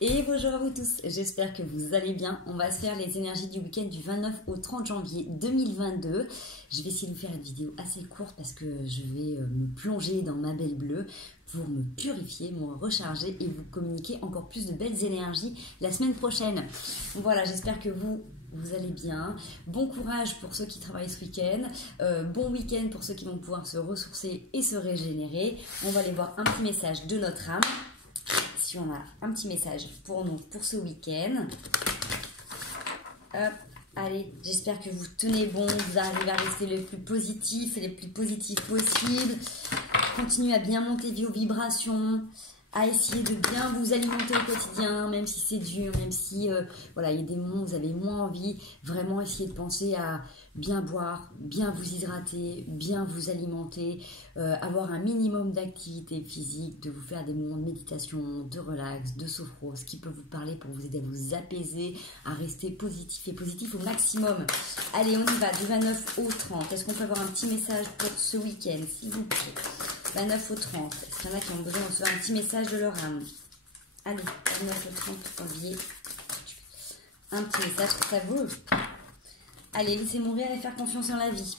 Et bonjour à vous tous, j'espère que vous allez bien. On va se faire les énergies du week-end du 29 au 30 janvier 2022. Je vais essayer de vous faire une vidéo assez courte parce que je vais me plonger dans ma belle bleue pour me purifier, me recharger et vous communiquer encore plus de belles énergies la semaine prochaine. Voilà, j'espère que vous allez bien. Bon courage pour ceux qui travaillent ce week-end. Bon week-end pour ceux qui vont pouvoir se ressourcer et se régénérer. On va aller voir un petit message de notre âme. Si on a un petit message pour nous, pour ce week-end. Hop, allez, j'espère que vous tenez bon, vous arrivez à rester le plus positif et le plus positif possible. Continuez à bien monter vos vibrations, à essayer de bien vous alimenter au quotidien, même si c'est dur, même si voilà, il y a des moments où vous avez moins envie. Vraiment essayer de penser à bien boire, bien vous hydrater, bien vous alimenter, avoir un minimum d'activité physique, de vous faire des moments de méditation, de relax, de sophrose, qui peut vous parler pour vous aider à vous apaiser, à rester positif et positif au maximum. Allez, on y va, du 29 au 30. Est-ce qu'on peut avoir un petit message pour ce week-end, s'il vous plaît? 29 au 30. Est-ce qu'il y en a qui ont besoin de recevoir un petit message de leur âme? Allez, 29 au 30 janvier. Un petit message pour ça vous. Allez, laissez mourir et faire confiance en la vie.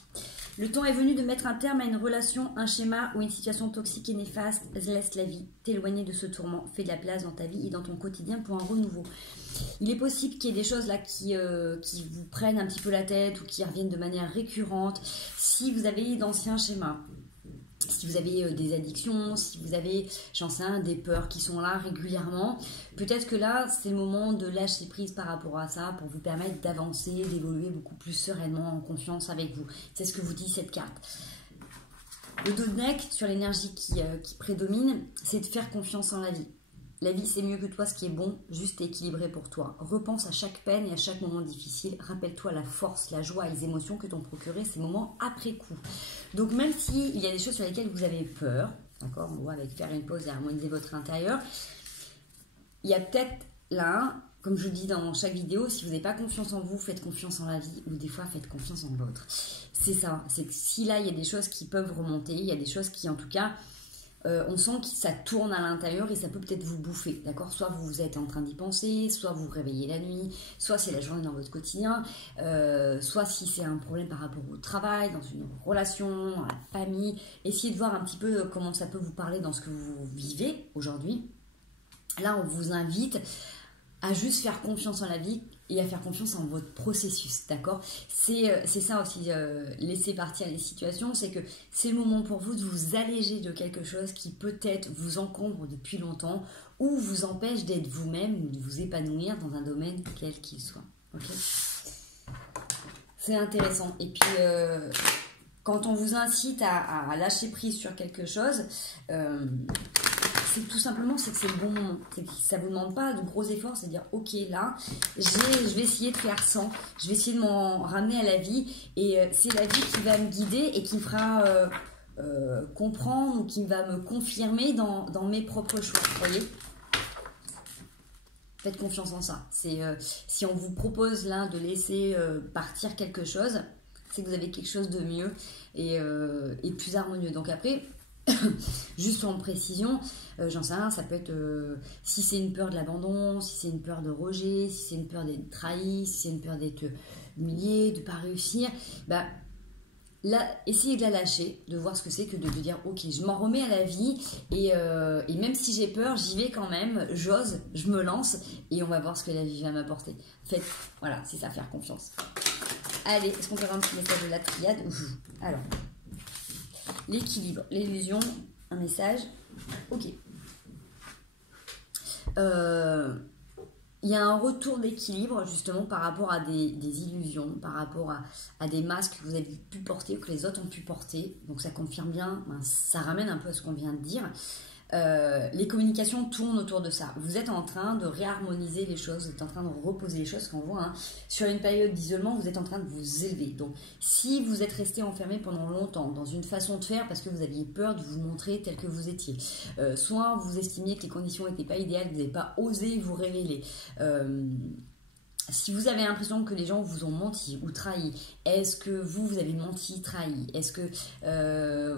Le temps est venu de mettre un terme à une relation, un schéma ou une situation toxique et néfaste. Laisse la vie t'éloigner de ce tourment. Fais de la place dans ta vie et dans ton quotidien pour un renouveau. Il est possible qu'il y ait des choses là qui vous prennent un petit peu la tête ou qui reviennent de manière récurrente. Si vous avez d'anciens schémas, si vous avez des addictions, si vous avez, j'en sais rien, des peurs qui sont là régulièrement, peut-être que là, c'est le moment de lâcher prise par rapport à ça pour vous permettre d'avancer, d'évoluer beaucoup plus sereinement, en confiance avec vous. C'est ce que vous dit cette carte. Le dos de deck, sur l'énergie qui prédomine, c'est de faire confiance en la vie. La vie, c'est mieux que toi, ce qui est bon, juste et équilibré pour toi. Repense à chaque peine et à chaque moment difficile. Rappelle-toi la force, la joie et les émotions que t'ont procuré ces moments après coup. Donc, même s'il y a des choses sur lesquelles vous avez peur, d'accord, on voit avec faire une pause et harmoniser votre intérieur, il y a peut-être là, comme je dis dans chaque vidéo, si vous n'avez pas confiance en vous, faites confiance en la vie, ou des fois, faites confiance en l'autre. C'est ça, c'est que si là, il y a des choses qui peuvent remonter, il y a des choses qui, en tout cas, on sent que ça tourne à l'intérieur et ça peut peut-être vous bouffer, d'accord? Soit vous êtes en train d'y penser, soit vous vous réveillez la nuit, soit c'est la journée dans votre quotidien, soit si c'est un problème par rapport au travail, dans une relation, à la famille. Essayez de voir un petit peu comment ça peut vous parler dans ce que vous vivez aujourd'hui. Là, on vous invite à juste faire confiance en la vie et à faire confiance en votre processus, d'accord? C'est ça aussi, laisser partir les situations, c'est que c'est le moment pour vous de vous alléger de quelque chose qui peut-être vous encombre depuis longtemps ou vous empêche d'être vous-même ou de vous épanouir dans un domaine quel qu'il soit, ok? C'est intéressant. Et puis, quand on vous incite à lâcher prise sur quelque chose, c'est tout simplement c'est que c'est le bon moment. C'est que ça ne vous demande pas de gros efforts, c'est de dire ok là, je vais essayer de faire sans, je vais essayer de m'en ramener à la vie et c'est la vie qui va me guider et qui me fera comprendre ou qui va me confirmer dans mes propres choix. Vous voyez ? Faites confiance en ça. C'est si on vous propose là de laisser partir quelque chose, c'est que vous avez quelque chose de mieux et plus harmonieux. Donc après, juste en précision, j'en sais rien, ça peut être si c'est une peur de l'abandon, si c'est une peur de rejet, si c'est une peur d'être trahi, si c'est une peur d'être humilié, de ne pas réussir, bah là, essayez de la lâcher, de voir ce que c'est que de dire ok, je m'en remets à la vie et même si j'ai peur, j'y vais quand même, j'ose, je me lance et on va voir ce que la vie va m'apporter. Faites, voilà, c'est ça, faire confiance. Allez, est-ce qu'on peut avoir un petit message de la triade? Alors, l'équilibre, l'illusion, un message, ok. Il y a un retour d'équilibre justement par rapport à des illusions, par rapport à des masques que vous avez pu porter ou que les autres ont pu porter. Donc ça confirme bien, ça ramène un peu à ce qu'on vient de dire. Les communications tournent autour de ça. Vous êtes en train de réharmoniser les choses, vous êtes en train de reposer les choses. Qu'on voit, sur une période d'isolement, vous êtes en train de vous élever. Donc, si vous êtes resté enfermé pendant longtemps dans une façon de faire parce que vous aviez peur de vous montrer tel que vous étiez, soit vous estimiez que les conditions n'étaient pas idéales, vous n'avez pas osé vous révéler, si vous avez l'impression que les gens vous ont menti ou trahi, est-ce que vous avez menti, trahi? Est-ce que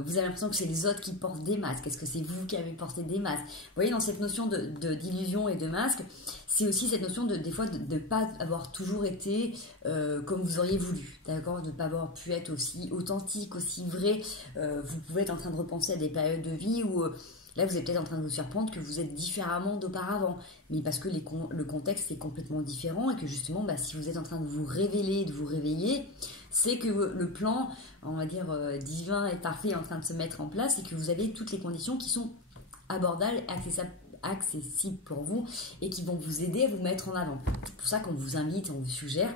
vous avez l'impression que c'est les autres qui portent des masques? Est-ce que c'est vous qui avez porté des masques? Vous voyez, dans cette notion d'illusion et de masque, c'est aussi cette notion des fois de ne pas avoir toujours été comme vous auriez voulu, d'accord? De ne pas avoir pu être aussi authentique, aussi vrai. Vous pouvez être en train de repenser à des périodes de vie où... là, vous êtes peut-être en train de vous surprendre que vous êtes différemment d'auparavant, mais parce que le contexte est complètement différent et que justement, si vous êtes en train de vous révéler, de vous réveiller, c'est que le plan, on va dire, divin et parfait est en train de se mettre en place et que vous avez toutes les conditions qui sont abordables, accessibles pour vous et qui vont vous aider à vous mettre en avant. C'est pour ça qu'on vous invite, on vous suggère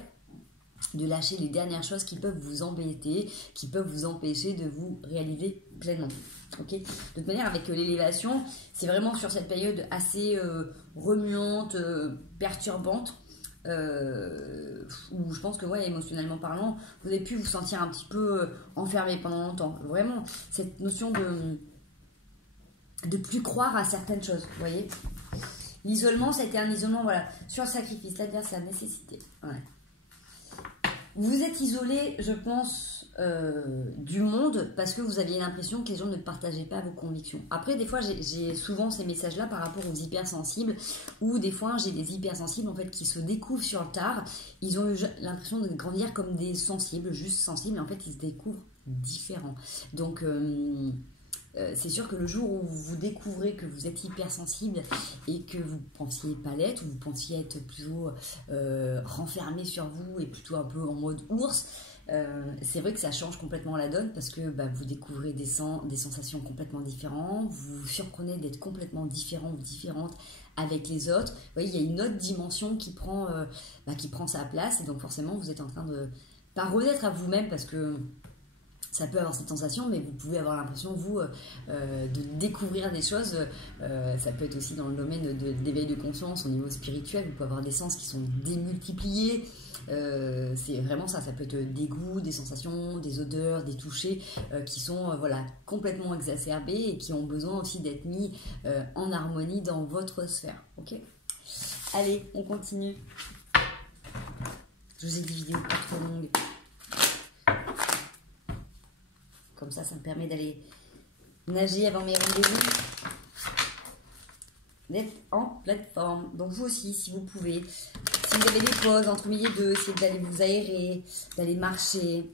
de lâcher les dernières choses qui peuvent vous embêter, qui peuvent vous empêcher de vous réaliser pleinement. Okay. De toute manière, avec l'élévation, c'est vraiment sur cette période assez remuante, perturbante, où je pense que, émotionnellement parlant, vous avez pu vous sentir un petit peu enfermé pendant longtemps. Vraiment, cette notion de plus croire à certaines choses, vous voyez. L'isolement, ça a été un isolement, sur le sacrifice, l'adversaire, la nécessité. Ouais. Vous êtes isolé, je pense, du monde parce que vous aviez l'impression que les gens ne partageaient pas vos convictions. Après, des fois, j'ai souvent ces messages-là par rapport aux hypersensibles, ou des fois, j'ai des hypersensibles en fait qui se découvrent sur le tard. Ils ont eu l'impression de grandir comme des sensibles, juste sensibles, et en fait, ils se découvrent différents. Donc, c'est sûr que le jour où vous découvrez que vous êtes hypersensible et que vous pensiez pas l'être, ou vous pensiez être plutôt renfermé sur vous et plutôt un peu en mode ours, c'est vrai que ça change complètement la donne parce que vous découvrez des sensations complètement différentes, vous vous surprenez d'être complètement différent ou différente avec les autres. Vous voyez, il y a une autre dimension qui prend sa place et donc forcément vous êtes en train de pas renaître à vous-même parce que ça peut avoir cette sensation, mais vous pouvez avoir l'impression, vous, de découvrir des choses. Ça peut être aussi dans le domaine d'éveil de conscience au niveau spirituel. Vous pouvez avoir des sens qui sont démultipliés. C'est vraiment ça. Ça peut être des goûts, des sensations, des odeurs, des touchés qui sont complètement exacerbés et qui ont besoin aussi d'être mis en harmonie dans votre sphère. Ok ? Allez, on continue. Je vous ai dit vidéos pas trop longues. Comme ça me permet d'aller nager avant mes rendez-vous. D'être en plateforme. Donc vous aussi, si vous pouvez, si vous avez des pauses entre midi et deux, essayez d'aller vous aérer, d'aller marcher,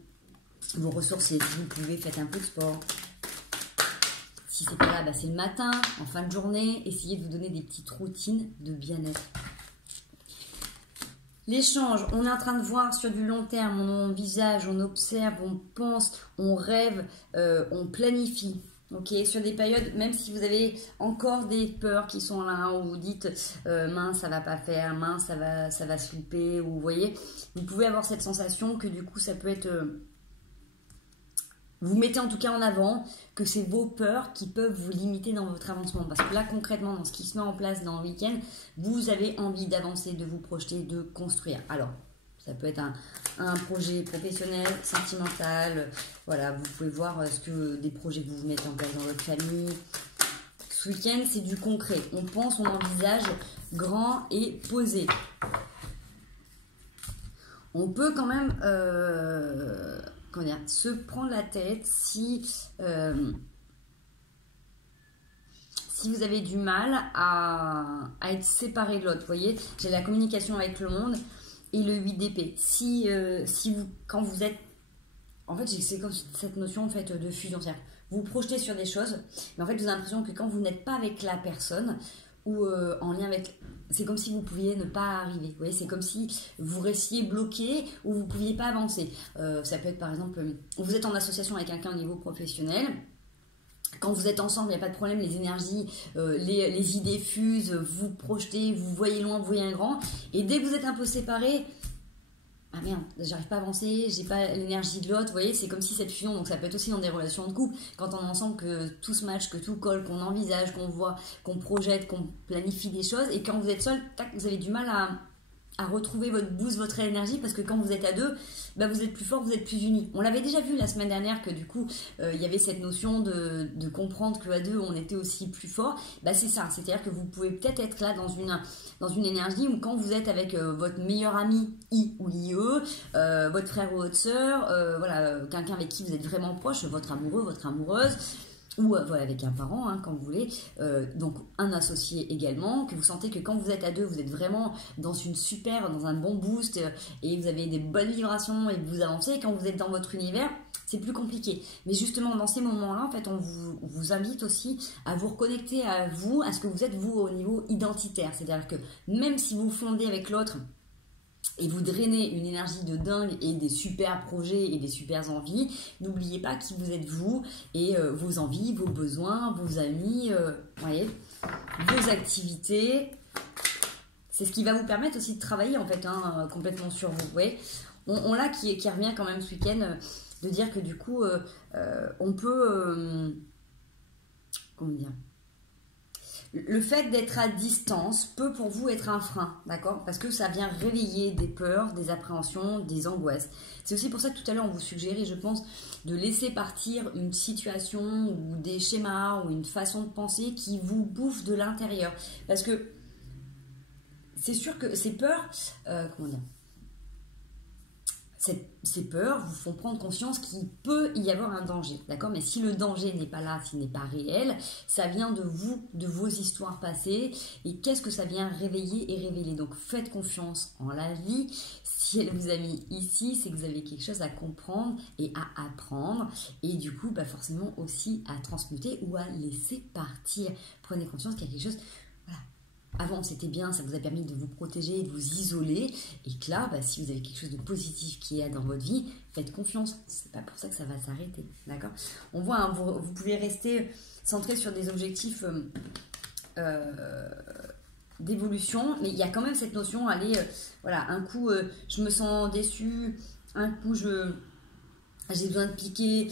vous ressourcer. Si vous pouvez, faites un peu de sport. Si c'est pas là, c'est le matin, en fin de journée. Essayez de vous donner des petites routines de bien-être. L'échange, on est en train de voir sur du long terme, on envisage, on observe, on pense, on rêve, on planifie. Ok, sur des périodes, même si vous avez encore des peurs qui sont là, où vous dites mince, ça va pas faire, mince, ça va se louper, ou vous voyez, vous pouvez avoir cette sensation que du coup ça peut être... vous mettez en tout cas en avant que c'est vos peurs qui peuvent vous limiter dans votre avancement. Parce que là, concrètement, dans ce qui se met en place dans le week-end, vous avez envie d'avancer, de vous projeter, de construire. Alors, ça peut être un projet professionnel, sentimental. Voilà, vous pouvez voir des projets que vous mettez en place dans votre famille. Ce week-end, c'est du concret. On pense, on envisage grand et posé. On peut quand même... se prendre la tête si vous avez du mal à être séparé de l'autre. Vous voyez, j'ai la communication avec le monde et le 8 d'épée. Si vous, quand vous êtes... En fait, c'est comme cette notion en fait, de fusion. C'est-à-dire vous vous projetez sur des choses, mais en fait, vous avez l'impression que quand vous n'êtes pas avec la personne ou en lien avec... C'est comme si vous pouviez ne pas arriver. Vous voyez, c'est comme si vous restiez bloqué ou vous ne pouviez pas avancer. Ça peut être par exemple, vous êtes en association avec quelqu'un au niveau professionnel. Quand vous êtes ensemble, il n'y a pas de problème, les énergies, les idées fusent, vous projetez, vous voyez loin, vous voyez un grand. Et dès que vous êtes un peu séparés, ah merde, j'arrive pas à avancer, j'ai pas l'énergie de l'autre, vous voyez, c'est comme si cette fusion, donc ça peut être aussi dans des relations de couple, quand on est ensemble, que tout se match, que tout colle, qu'on envisage, qu'on voit, qu'on projette, qu'on planifie des choses, et quand vous êtes seul, tac, vous avez du mal à retrouver votre boost, votre énergie, parce que quand vous êtes à deux, bah vous êtes plus fort, vous êtes plus unis. On l'avait déjà vu la semaine dernière que du coup, il y avait cette notion de comprendre qu'à deux, on était aussi plus fort. Bah c'est ça, c'est-à-dire que vous pouvez peut-être être là dans une énergie où quand vous êtes avec votre meilleur ami, I ou IE, votre frère ou votre sœur, voilà, quelqu'un avec qui vous êtes vraiment proche, votre amoureux, votre amoureuse, ou voilà, avec un parent, hein, quand vous voulez, donc un associé également, que vous sentez que quand vous êtes à deux, vous êtes vraiment dans un bon boost, et vous avez des bonnes vibrations et que vous avancez. Et quand vous êtes dans votre univers, c'est plus compliqué. Mais justement, dans ces moments-là, en fait, on vous invite aussi à vous reconnecter à vous, à ce que vous êtes vous au niveau identitaire. C'est-à-dire que même si vous fondez avec l'autre, et vous drainez une énergie de dingue et des super projets et des super envies, n'oubliez pas qui vous êtes vous et vos envies, vos besoins, vos amis, voyez, vos activités. C'est ce qui va vous permettre aussi de travailler en fait complètement sur vous. Vous voyez, on l'a qui revient quand même ce week-end, de dire que du coup on peut comment dire, le fait d'être à distance peut pour vous être un frein, d'accord? Parce que ça vient réveiller des peurs, des appréhensions, des angoisses. C'est aussi pour ça que tout à l'heure on vous suggérait, je pense, de laisser partir une situation ou des schémas ou une façon de penser qui vous bouffe de l'intérieur. Parce que c'est sûr que ces peurs, comment dire, ces peurs vous font prendre conscience qu'il peut y avoir un danger, d'accord? Mais si le danger n'est pas là, s'il n'est pas réel, ça vient de vous, de vos histoires passées, et qu'est-ce que ça vient réveiller et révéler? Donc faites confiance en la vie. Si elle vous a mis ici, c'est que vous avez quelque chose à comprendre et à apprendre, et du coup, bah forcément aussi à transmuter ou à laisser partir. Prenez conscience qu'il y a quelque chose... Avant, c'était bien, ça vous a permis de vous protéger, de vous isoler. Et que là, bah, si vous avez quelque chose de positif qui est dans votre vie, faites confiance. C'est pas pour ça que ça va s'arrêter. D'accord? On voit, hein, vous pouvez rester centré sur des objectifs d'évolution, mais il y a quand même cette notion, allez, voilà, un coup, je me sens déçue, un coup, j'ai besoin de piquer,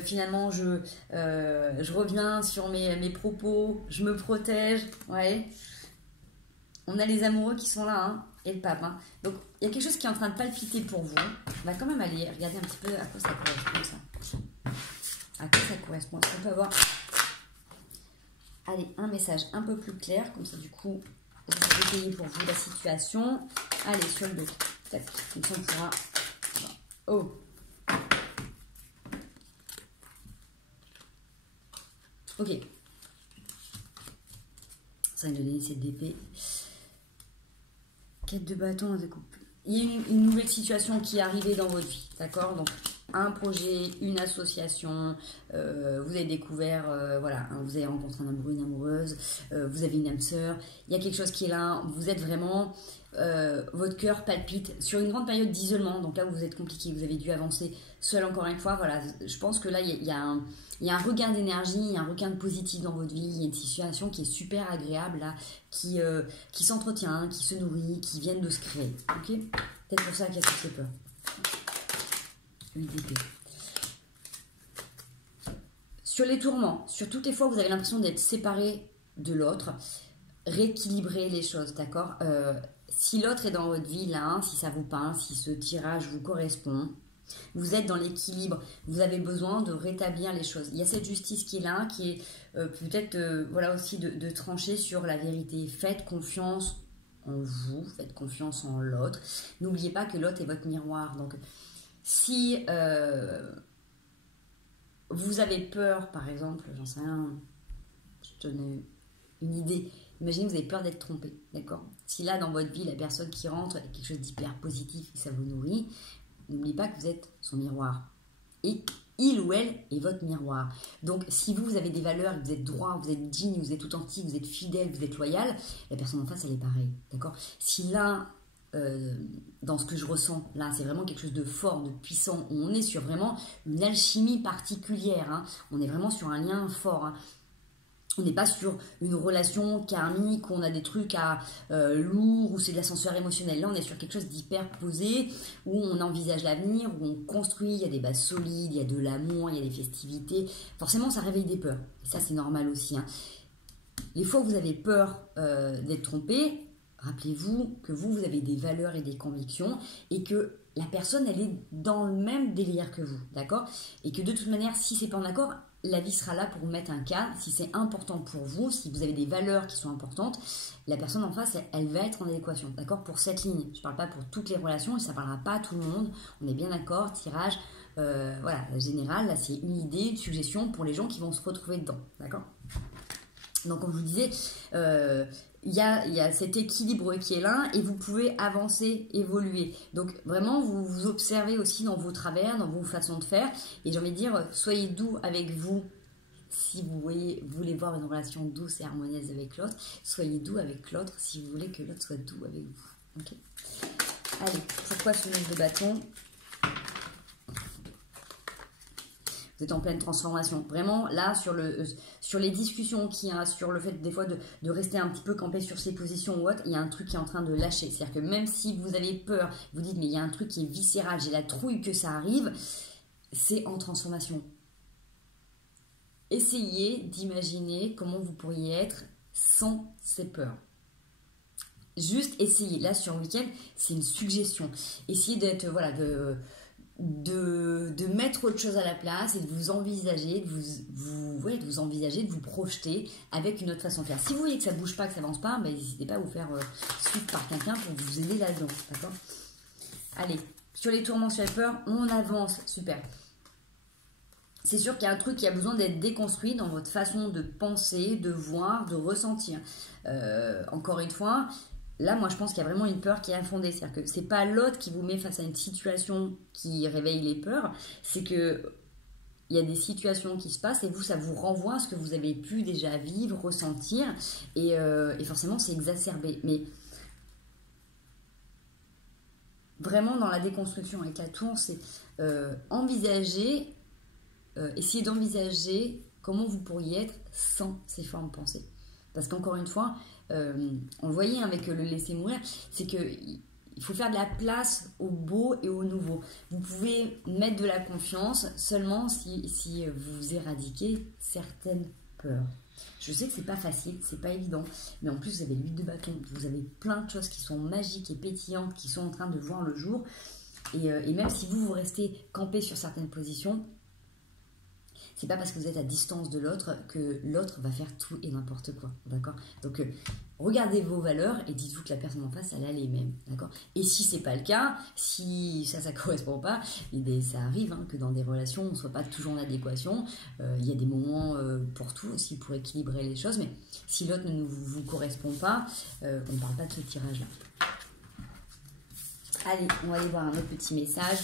finalement, je reviens sur mes propos, je me protège, ouais. On a les amoureux qui sont là, hein, et le pape. Hein. Donc, il y a quelque chose qui est en train de palpiter pour vous. On va quand même aller regarder un petit peu à quoi ça correspond, ça. À quoi ça correspond? Est-ce qu'on peut avoir... Allez, un message un peu plus clair. Comme ça, du coup, vous détaillez pour vous la situation. Allez, sur le dos. Tac. Comme ça, on pourra... Oh. Ok. Ça va nous donner cette d'épée. 4 de bâton de coupe. Il y a une nouvelle situation qui est arrivée dans votre vie, d'accord? Donc, un projet, une association, vous avez découvert, voilà, hein, vous avez rencontré un amoureux, une amoureuse, vous avez une âme sœur, il y a quelque chose qui est là, vous êtes vraiment, votre cœur palpite sur une grande période d'isolement, donc là où vous êtes compliqué, vous avez dû avancer seul encore une fois, voilà, je pense que là, il y a un regain d'énergie, il y a un regain de positif dans votre vie, il y a une situation qui est super agréable là, qui s'entretient, qui se nourrit, qui vient de se créer, ok? Peut-être pour ça qu'il y a toutes ces peurs. Sur les tourments, sur toutes les fois où vous avez l'impression d'être séparé de l'autre, rééquilibrez les choses, d'accord? Si l'autre est dans votre vie là, si ça vous peint, si ce tirage vous correspond, vous êtes dans l'équilibre, vous avez besoin de rétablir les choses. Il y a cette justice qui est là, qui est peut-être voilà aussi de trancher sur la vérité. Faites confiance en vous, faites confiance en l'autre. N'oubliez pas que l'autre est votre miroir. Donc, si vous avez peur, par exemple, j'en sais rien, je donne une idée. Imaginez que vous avez peur d'être trompé, d'accord? Si là, dans votre vie, la personne qui rentre est quelque chose d'hyper positif et ça vous nourrit, n'oubliez pas que vous êtes son miroir. Et il ou elle est votre miroir. Donc, si vous avez des valeurs, vous êtes droit, vous êtes digne, vous êtes authentique, vous êtes fidèle, vous êtes loyal, la personne en face, elle est pareille, d'accord? Si là, dans ce que je ressens, là, c'est vraiment quelque chose de fort, de puissant, où on est sur vraiment une alchimie particulière, hein, on est vraiment sur un lien fort, hein. On n'est pas sur une relation karmique où on a des trucs à lourds, où c'est de l'ascenseur émotionnel. Là, on est sur quelque chose d'hyper posé, où on envisage l'avenir, où on construit, il y a des bases solides, il y a de l'amour, il y a des festivités. Forcément, ça réveille des peurs. Et ça, c'est normal aussi. Hein. Les fois où vous avez peur d'être trompé, rappelez-vous que vous avez des valeurs et des convictions et que la personne, elle est dans le même délire que vous, d'accord? Et que de toute manière, si c'est pas en accord, la vie sera là pour vous mettre un cadre. Si c'est important pour vous, si vous avez des valeurs qui sont importantes, la personne en face, elle va être en adéquation, d'accord? Pour cette ligne. Je ne parle pas pour toutes les relations et ça ne parlera pas à tout le monde. On est bien d'accord, tirage, voilà, général, là c'est une idée, une suggestion pour les gens qui vont se retrouver dedans, d'accord? Donc comme je vous disais, il y a cet équilibre qui est là et vous pouvez avancer, évoluer. Donc vraiment, vous vous observez aussi dans vos travers, dans vos façons de faire. Et j'ai envie de dire, soyez doux avec vous. Si vous voulez voir une relation douce et harmonieuse avec l'autre, soyez doux avec l'autre si vous voulez que l'autre soit doux avec vous. Okay. Allez, pourquoi ce 9 de bâton? Vous êtes en pleine transformation. Vraiment, là, sur les discussions qu'il y a, sur le fait des fois de rester un petit peu campé sur ses positions ou autre, il y a un truc qui est en train de lâcher. C'est-à-dire que même si vous avez peur, vous dites, mais il y a un truc qui est viscéral, j'ai la trouille que ça arrive, c'est en transformation. Essayez d'imaginer comment vous pourriez être sans ces peurs. Juste essayez. Là, sur le week-end, c'est une suggestion. Essayez d'être, voilà, de mettre autre chose à la place et de vous envisager, de vous envisager, de vous projeter avec une autre façon de faire. Si vous voyez que ça ne bouge pas, que ça avance pas, ben, n'hésitez pas à vous faire suivre par quelqu'un pour vous aider là-dedans. D'accord? Allez, sur les tourments, sur les peurs, on avance. Super. C'est sûr qu'il y a un truc qui a besoin d'être déconstruit dans votre façon de penser, de voir, de ressentir. Encore une fois, là, moi, je pense qu'il y a vraiment une peur qui est infondée. C'est-à-dire que c'est pas l'autre qui vous met face à une situation qui réveille les peurs. C'est que il y a des situations qui se passent et vous, ça vous renvoie à ce que vous avez pu déjà vivre, ressentir. Et forcément, c'est exacerbé. Mais vraiment, dans la déconstruction avec la tour, c'est essayer d'envisager comment vous pourriez être sans ces formes pensées. Parce qu'encore une fois, on le voyait avec le laisser mourir, c'est qu'il faut faire de la place au beau et au nouveau. Vous pouvez mettre de la confiance seulement si vous éradiquez certaines peurs. Je sais que c'est pas facile, c'est pas évident, mais en plus vous avez l'huile de bâton, vous avez plein de choses qui sont magiques et pétillantes, qui sont en train de voir le jour. Et même si vous restez campé sur certaines positions, c'est pas parce que vous êtes à distance de l'autre que l'autre va faire tout et n'importe quoi, d'accord? Donc, regardez vos valeurs et dites-vous que la personne en face, elle a les mêmes, d'accord? Et si c'est pas le cas, si ça correspond pas, et bien, ça arrive que dans des relations, on ne soit pas toujours en adéquation. Il y a des moments pour tout aussi, pour équilibrer les choses, mais si l'autre ne vous correspond pas, on ne parle pas de ce tirage-là. Allez, on va aller voir un autre petit message.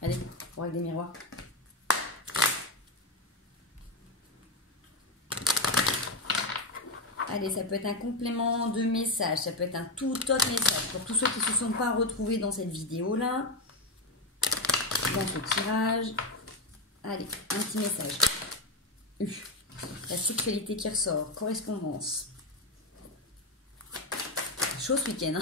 Allez, on va avec des miroirs. Allez, ça peut être un complément de message, ça peut être un tout autre message. Pour tous ceux qui ne se sont pas retrouvés dans cette vidéo-là, dans ce tirage. Allez, un petit message. La sexualité qui ressort, correspondance. Chaud ce week-end,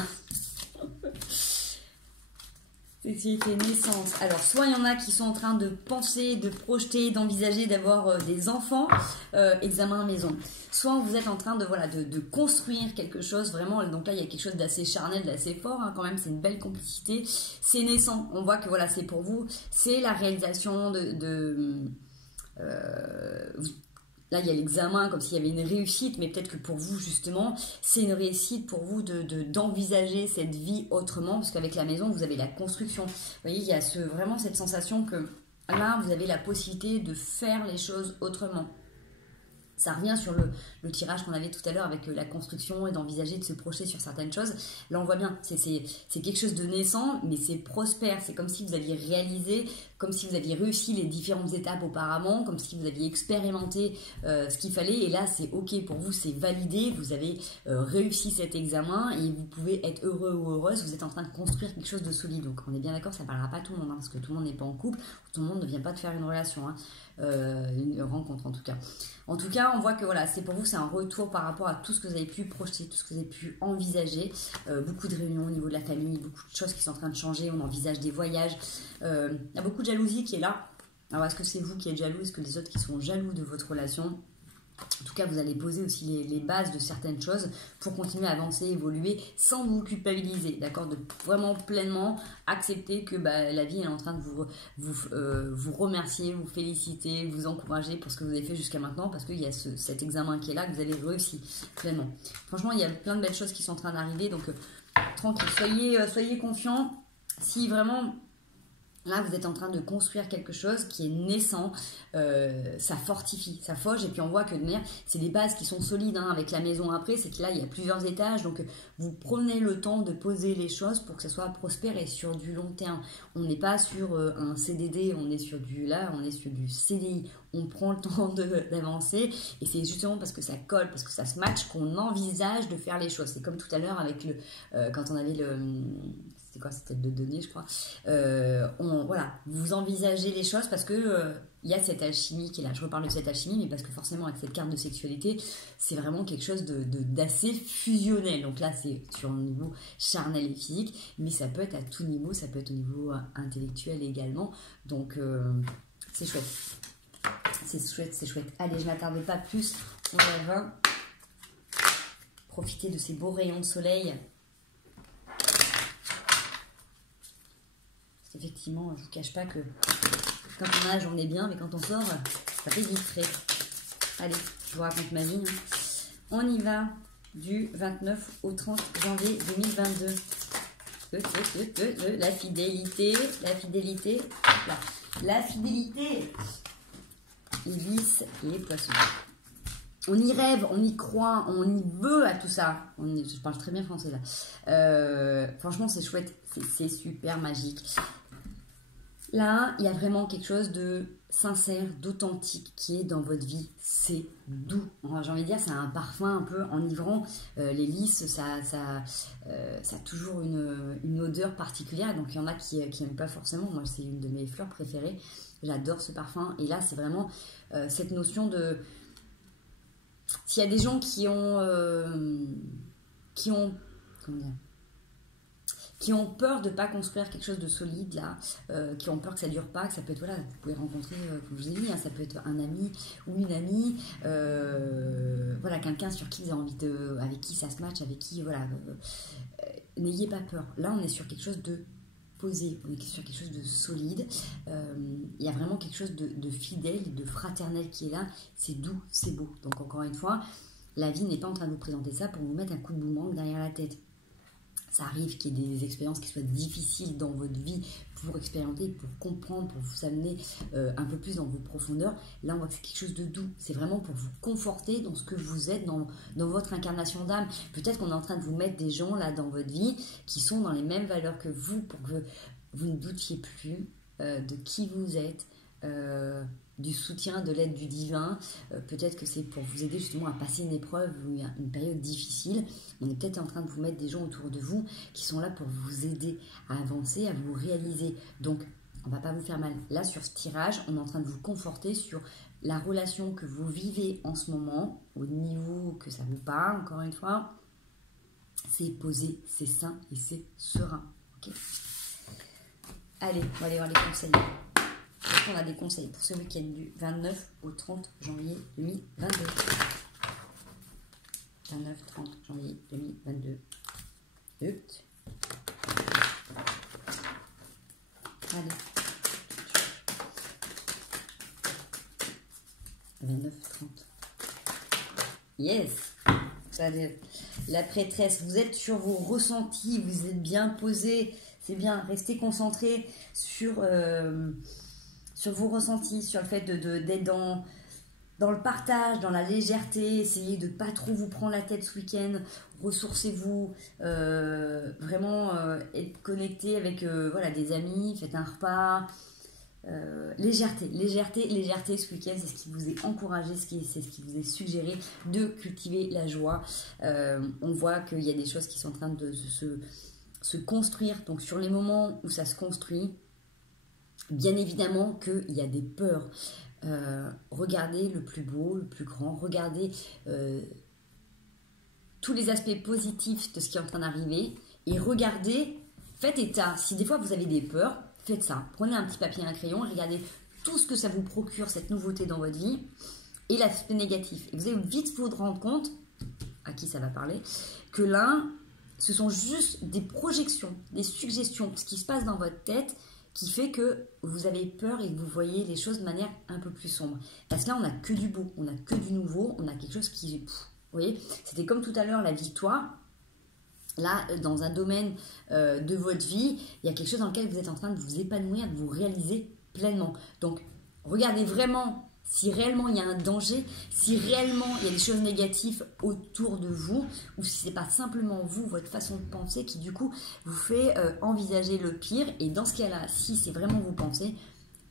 Sexualité, naissance. Alors, soit il y en a qui sont en train de penser, de projeter, d'envisager d'avoir des enfants, examen maison. Soit vous êtes en train de construire quelque chose, vraiment, donc là il y a quelque chose d'assez charnel, d'assez fort, quand même, c'est une belle complicité. C'est naissant, on voit que voilà, c'est pour vous, c'est la réalisation là, il y a l'examen, comme s'il y avait une réussite, mais peut-être que pour vous, justement, c'est une réussite pour vous d'envisager cette vie autrement, parce qu'avec la maison, vous avez la construction. Vous voyez, il y a vraiment cette sensation que là, vous avez la possibilité de faire les choses autrement. Ça revient sur le tirage qu'on avait tout à l'heure avec la construction et d'envisager de se projeter sur certaines choses. Là, on voit bien, c'est quelque chose de naissant, mais c'est prospère. C'est comme si vous aviez réalisé, comme si vous aviez réussi les différentes étapes auparavant, comme si vous aviez expérimenté ce qu'il fallait. Et là, c'est OK pour vous, c'est validé. Vous avez réussi cet examen et vous pouvez être heureux ou heureuse. Vous êtes en train de construire quelque chose de solide. Donc, on est bien d'accord, ça ne parlera pas à tout le monde, parce que tout le monde n'est pas en couple. Tout le monde ne vient pas de faire une relation, une rencontre en tout cas. En tout cas, on voit que voilà, c'est pour vous, c'est un retour par rapport à tout ce que vous avez pu projeter, tout ce que vous avez pu envisager. Beaucoup de réunions au niveau de la famille, beaucoup de choses qui sont en train de changer. On envisage des voyages. Il y a beaucoup de jalousie qui est là. Alors, est-ce que c'est vous qui êtes jaloux? Est-ce que les autres qui sont jaloux de votre relation? En tout cas, vous allez poser aussi les bases de certaines choses pour continuer à avancer, évoluer sans vous culpabiliser, d'accord? De vraiment pleinement accepter que la vie est en train de vous remercier, vous féliciter, vous encourager pour ce que vous avez fait jusqu'à maintenant, parce qu'il y a cet examen qui est là, que vous avez réussi pleinement. Franchement, il y a plein de belles choses qui sont en train d'arriver, donc tranquille, soyez confiants. Si vraiment... Là, vous êtes en train de construire quelque chose qui est naissant, ça fortifie, ça forge, et puis on voit que de manière, c'est des bases qui sont solides, hein, avec la maison après, c'est que là, il y a plusieurs étages, donc vous prenez le temps de poser les choses pour que ça soit prospère et sur du long terme. On n'est pas sur un CDD, on est sur du CDI, on prend le temps d'avancer, et c'est justement parce que ça colle, parce que ça se match, qu'on envisage de faire les choses. C'est comme tout à l'heure avec quand on avait c'était quoi, c'était le denier, je crois. Voilà, vous envisagez les choses parce que il y a cette alchimie qui est là. Je reparle de cette alchimie, mais parce que forcément, avec cette carte de sexualité, c'est vraiment quelque chose d'assez fusionnel. Donc là, c'est sur un niveau charnel et physique, mais ça peut être à tout niveau, ça peut être au niveau intellectuel également. Donc, c'est chouette. C'est chouette, c'est chouette. Allez, je ne m'attarde pas plus. On va profiter de ces beaux rayons de soleil. Effectivement, je ne vous cache pas que quand on nage, on est bien, mais quand on sort, ça fait vite frais. Allez, je vous raconte ma vie. Hein. On y va du 29 au 30 janvier 2022. La fidélité, la fidélité. Ils vissent les poissons. On y rêve, on y croit, on y veut à tout ça. Je parle très bien français là. Franchement, c'est chouette, c'est super magique. Là, il y a vraiment quelque chose de sincère, d'authentique qui est dans votre vie. C'est doux. J'ai envie de dire, c'est un parfum un peu enivrant. Les lys, ça a toujours une odeur particulière. Donc, il y en a qui n'aiment pas forcément. Moi, c'est une de mes fleurs préférées. J'adore ce parfum. Et là, c'est vraiment cette notion de... S'il y a des gens qui ont peur de ne pas construire quelque chose de solide, là, qui ont peur que ça ne dure pas, que ça peut être, voilà, vous pouvez rencontrer, comme je vous ai dit, hein, ça peut être un ami ou une amie, voilà, quelqu'un sur qui vous avez envie avec qui ça se match, avec qui, voilà, n'ayez pas peur. Là, on est sur quelque chose de posé, on est sur quelque chose de solide, il y a vraiment quelque chose de fidèle, de fraternel qui est là, c'est doux, c'est beau. Donc encore une fois, la vie n'est pas en train de vous présenter ça pour vous mettre un coup de boomerang derrière la tête. Ça arrive qu'il y ait des expériences qui soient difficiles dans votre vie pour expérimenter, pour comprendre, pour vous amener un peu plus dans vos profondeurs. Là, on voit que c'est quelque chose de doux. C'est vraiment pour vous conforter dans ce que vous êtes, dans votre incarnation d'âme. Peut-être qu'on est en train de vous mettre des gens là dans votre vie qui sont dans les mêmes valeurs que vous pour que vous ne doutiez plus de qui vous êtes, du soutien, de l'aide du divin. Peut-être que c'est pour vous aider justement à passer une épreuve ou une période difficile. On est peut-être en train de vous mettre des gens autour de vous qui sont là pour vous aider à avancer, à vous réaliser. Donc, on ne va pas vous faire mal. Là, sur ce tirage, on est en train de vous conforter sur la relation que vous vivez en ce moment, au niveau que ça vous parle, encore une fois. C'est posé, c'est sain et c'est serein. Okay. Allez, on va aller voir les conseils. On a des conseils pour ce week-end du 29 au 30 janvier 2022. 29-30 janvier 2022. Hupt. Allez. 29-30. Yes. Allez. La prêtresse, vous êtes sur vos ressentis, vous êtes bien posé. C'est bien, restez concentré sur vos ressentis, sur le fait d'être dans le partage, dans la légèreté. Essayez de ne pas trop vous prendre la tête ce week-end. Ressourcez-vous, vraiment être connecté avec voilà, des amis, faites un repas. Légèreté ce week-end, c'est ce qui vous est encouragé, c'est ce qui vous est suggéré de cultiver la joie. On voit qu'il y a des choses qui sont en train de se construire. Donc sur les moments où ça se construit, bien évidemment qu'il y a des peurs. Regardez le plus beau, le plus grand, regardez tous les aspects positifs de ce qui est en train d'arriver et regardez, faites état. Si des fois vous avez des peurs, faites ça. Prenez un petit papier et un crayon et regardez tout ce que ça vous procure, cette nouveauté dans votre vie, et l'aspect négatif. Et vous allez vite vous rendre compte, à qui ça va parler, que l'un, ce sont juste des projections, des suggestions, ce qui se passe dans votre tête qui fait que vous avez peur et que vous voyez les choses de manière un peu plus sombre. Parce que là, on n'a que du beau, on n'a que du nouveau, on a quelque chose qui... Vous voyez, c'était comme tout à l'heure la victoire. Là, dans un domaine de votre vie, il y a quelque chose dans lequel vous êtes en train de vous épanouir, de vous réaliser pleinement. Donc, regardez vraiment si réellement il y a un danger, si réellement il y a des choses négatives autour de vous, ou si ce n'est pas simplement vous, votre façon de penser, qui du coup vous fait envisager le pire. Et dans ce cas-là, si c'est vraiment vous pensez,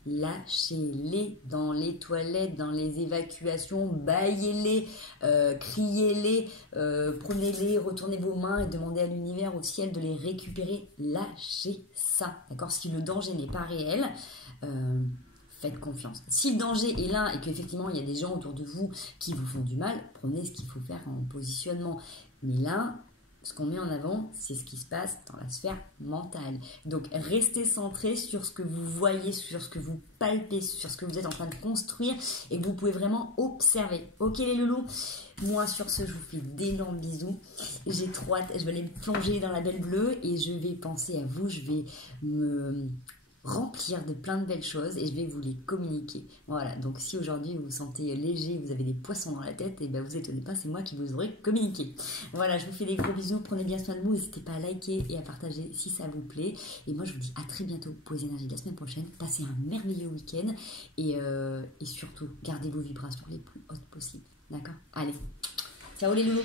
lâchez-les dans les toilettes, dans les évacuations, baillez-les, criez-les, prenez-les, retournez vos mains et demandez à l'univers, au ciel de les récupérer. Lâchez ça, d'accord? Si le danger n'est pas réel, faites confiance. Si le danger est là et qu'effectivement il y a des gens autour de vous qui vous font du mal, prenez ce qu'il faut faire en positionnement. Mais là, ce qu'on met en avant, c'est ce qui se passe dans la sphère mentale. Donc, restez centré sur ce que vous voyez, sur ce que vous palpez, sur ce que vous êtes en train de construire et que vous pouvez vraiment observer. Ok les loulous? Moi, sur ce, je vous fais d'énormes bisous. J'ai trop hâte, je vais aller me plonger dans la belle bleue et je vais penser à vous, je vais me remplir de plein de belles choses et je vais vous les communiquer. Voilà, donc si aujourd'hui vous vous sentez léger, vous avez des poissons dans la tête, et ben vous étonnez pas, c'est moi qui vous aurai communiqué. Voilà, je vous fais des gros bisous, prenez bien soin de vous, n'hésitez pas à liker et à partager si ça vous plaît. Et moi je vous dis à très bientôt pour les énergies de la semaine prochaine. Passez un merveilleux week-end et surtout gardez vos vibrations les plus hautes possibles. D'accord? Allez, ciao les loulous!